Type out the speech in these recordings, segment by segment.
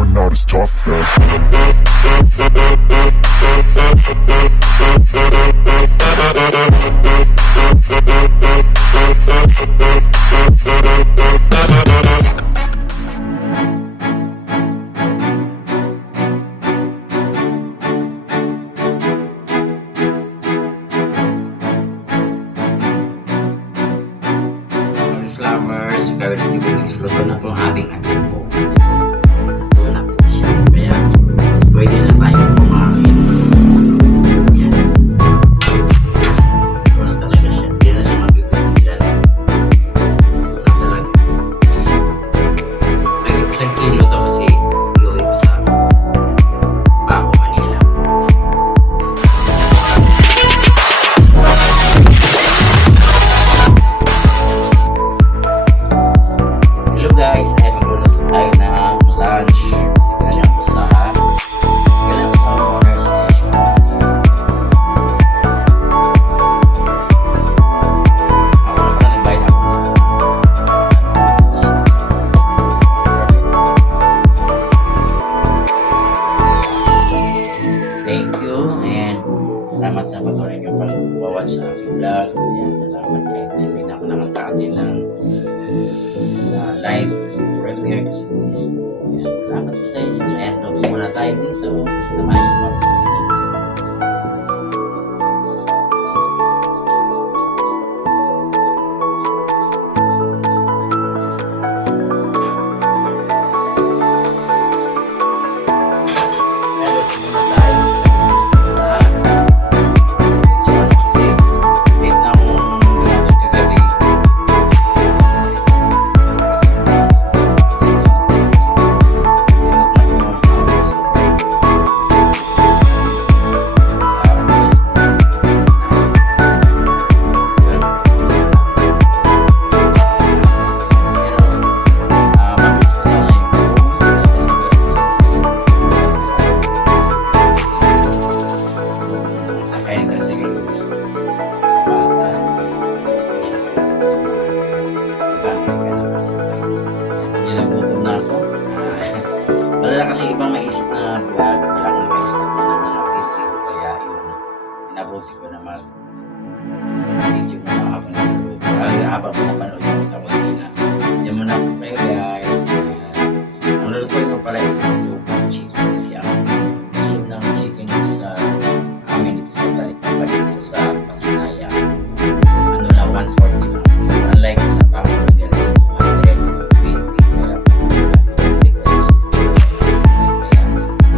we're not as tough as. Lovers, Gawin Stevenings, luto na po ang ating adobo. Luto na po siya. Kaya, pwede na tayong kumain. Yan. Luto na talaga siya. Hindi na siya mapipigilan. Luto na talaga. Naging isang kilo to kasi iuwi ko sa Paco, Manila. Hello guys, ay magluluto tayo ng lunch kasi galing ako sa Homeowners Association kasi ako na pala nag-bite ako thank you and salamat sa patuloy niyong pag-watch sa aking vlog. Ayan, salamat kahit hindi na ako nakaka-attend ng live premiere kasi busy po. Ayan, salamat po sa inyo. Ayan, luto muna tayo dito. Samahan niyo po ako sa sino. Ayan, luto muna tayo. Kasi late na akong gumapos kagabi. Wala kasi ibang maisip na vlog, wala akong maisip na video, kaya yun, inabuti ko na mag-video ko na habang pinapanood ko sa kusina. Diyan muna po kayo guys. Ang luluto ko pala isang tubong chicken kasi ang tubong ng chicken dito sa amin dito sa Talikpapa dito sa Pasinaya. Ano lang, 140 lang. Unlike sa Paco, there is 220.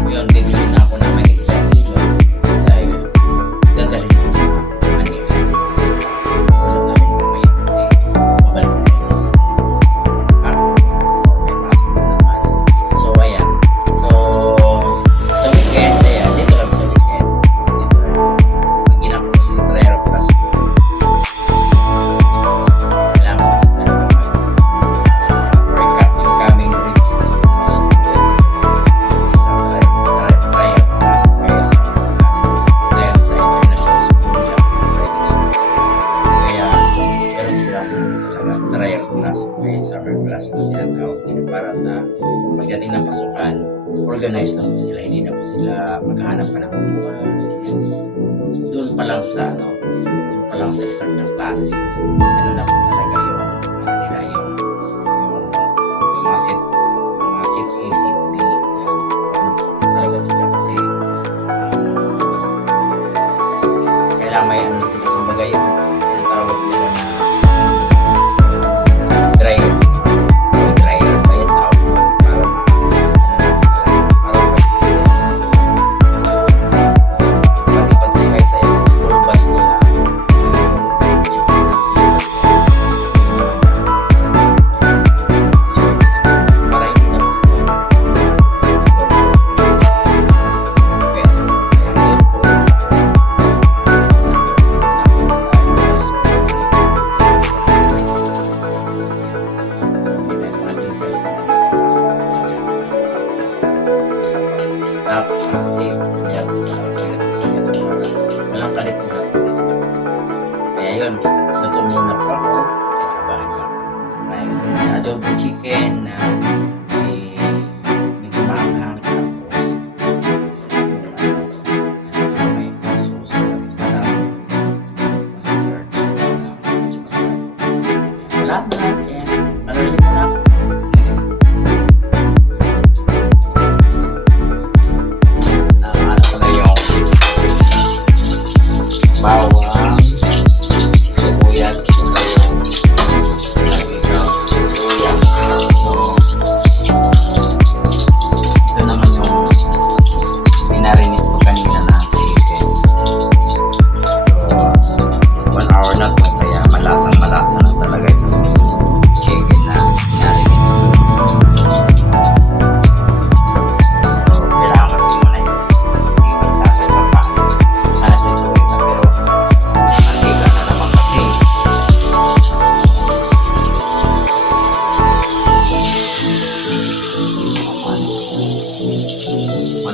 Kaya bibili na ako ng mahigit sa kilo dahil dadalhin ko sa Manila. Ulam namin mamaya kasi mabalik na yun. May pasok na naman. So ayan. So sa weekend, ayan, dito lang sa weekend. Dito lang. Ang ginagawa ko si Trero Plus. Kailangan ko sa talaga for incoming weeks. So summer class na tinatawag nila para sa pagdating ng pasukan, organized na po sila, hindi na po sila maghahanap pa ng buwan. Doon pa lang sa start ng klase, ano na po talaga yung mga set A, set B, talaga sila kasi kailangan may ano sila, kumbaga yung tinatawag nila na dryer ba yung tawag para pati pag-sakay sa yung school bus nila para hindi na po sila best. Kaya yun po safe. Walang kalit na kaya yun, luto muna po ako at kabahan ko. May adobo chicken na may tumakas.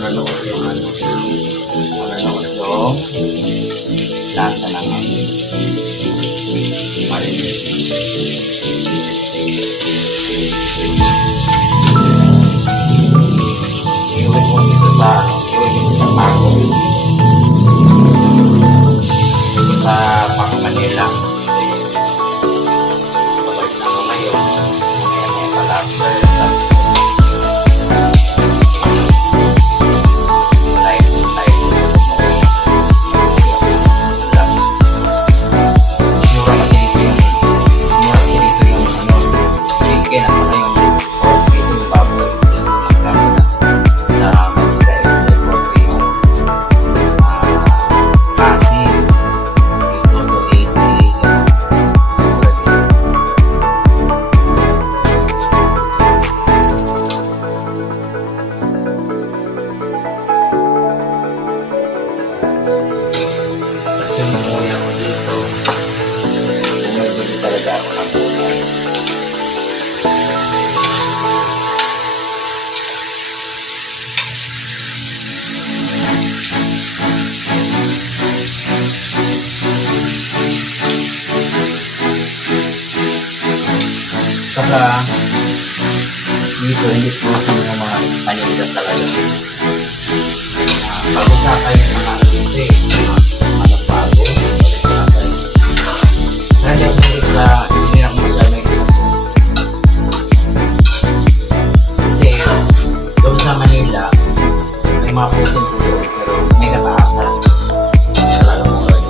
malanood yung ano, malanood yung lasa ng marinig. Iuwi ko dito sa ano, iuwi ko sa Paco. Dito sa Paco, Manila. Sabay na ako ngayon. Ngayon pala after talaga ako ng buhay. Saka dito hindi po yung mga paninda talaga. Pag-usapan yung mga kasi mga bago. Kaya ako sa hindi na ako masyadong may isang kasi doon sa Manila may mga pusin po doon pero may kataasan talaga mo rin.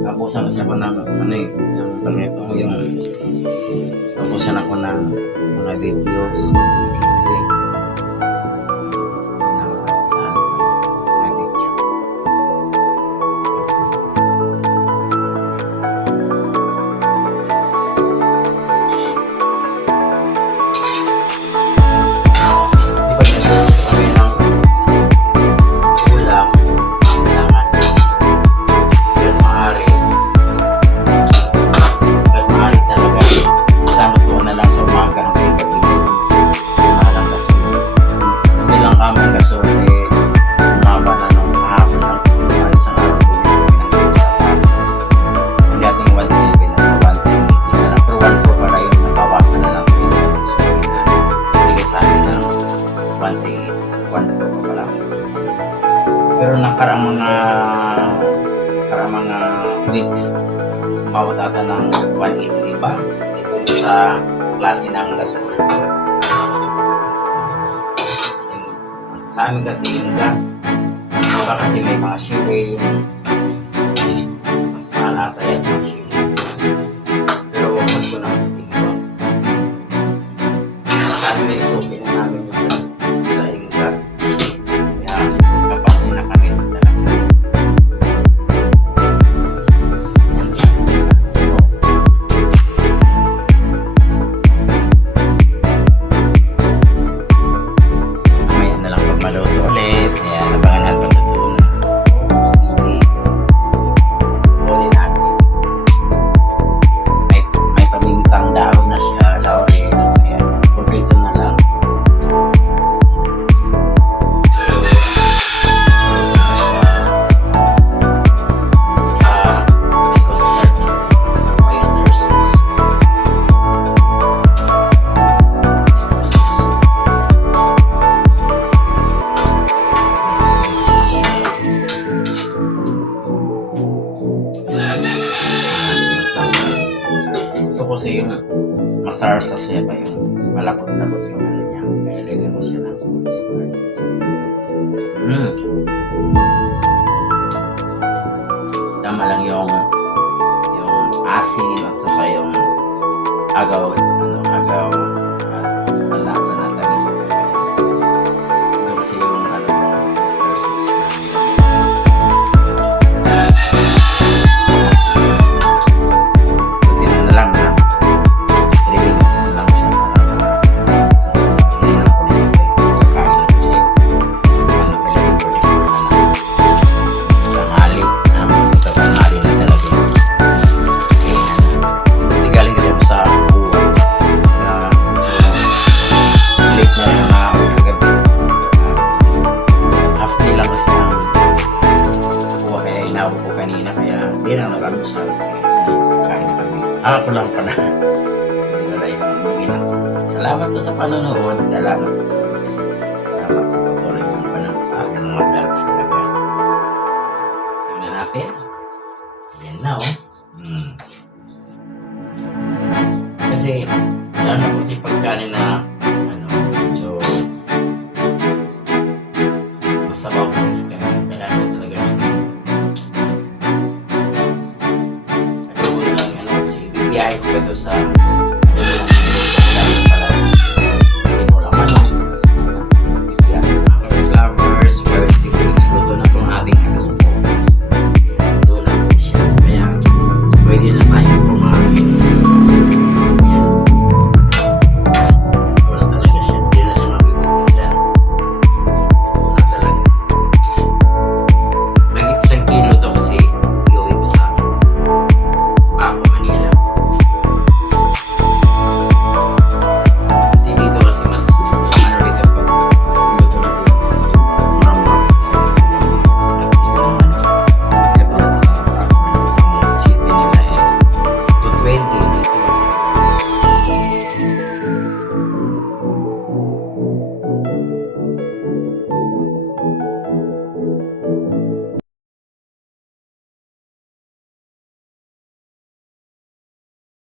Tapusan kasi ako ng ano eh, yung pangito yung tapusan ako ng mga videos kasi sa mga video. Di ba nasa kami ng ulam, kailangan yun maaari talaga isang ito na lang sa umaga hanggang gabi sa mahalang gasol. Hindi lang kami gasol eh umaba na nung hapon ng isang araw ko yung pinag-iisapan. Hindi ating 1.7 na sa 1.80 na lang pero 1.4 pala yun nabawasan na lang yung gasol na bigay sa akin ng 1.8 1.4 pa pala. Pero nakarang mga weeks umabot ata ng 180, diba? Ito sa klase ng gasol. Sa amin kasi yung gas, baka kasi may mga shilling, mas mahal ata yan yung shilling. Pero wag ko na sa tingin. Sa amin may isupin na namin yung sa yung gas. Kaya kapag na kami talaga. Maluto ulit. Ayan, abangan natin magluto na. Huli natin. May pamintang dahon na siya, laurel. Ayan, pulpito na lang. May cornstarch na oyster sauce. Gusto ko kasi yung masarsa siya ba yung malapot-lapot yung ano niya. Kaya lagyan mo siya ng cornstarch. Tama lang yung asin at saka yung agaw, ano, Sige, wala yung salamat po sa panonood. Salamat po sa patuloy kong panonood sa aking mga vlogs talaga. Tingnan natin. Ayan na, oh. Kasi, lalo na kasi pagkanin na, medyo masabaw kasi sa kanya. Kailangan talaga. Ano ko lang, kasi bibiyahe ko ito sa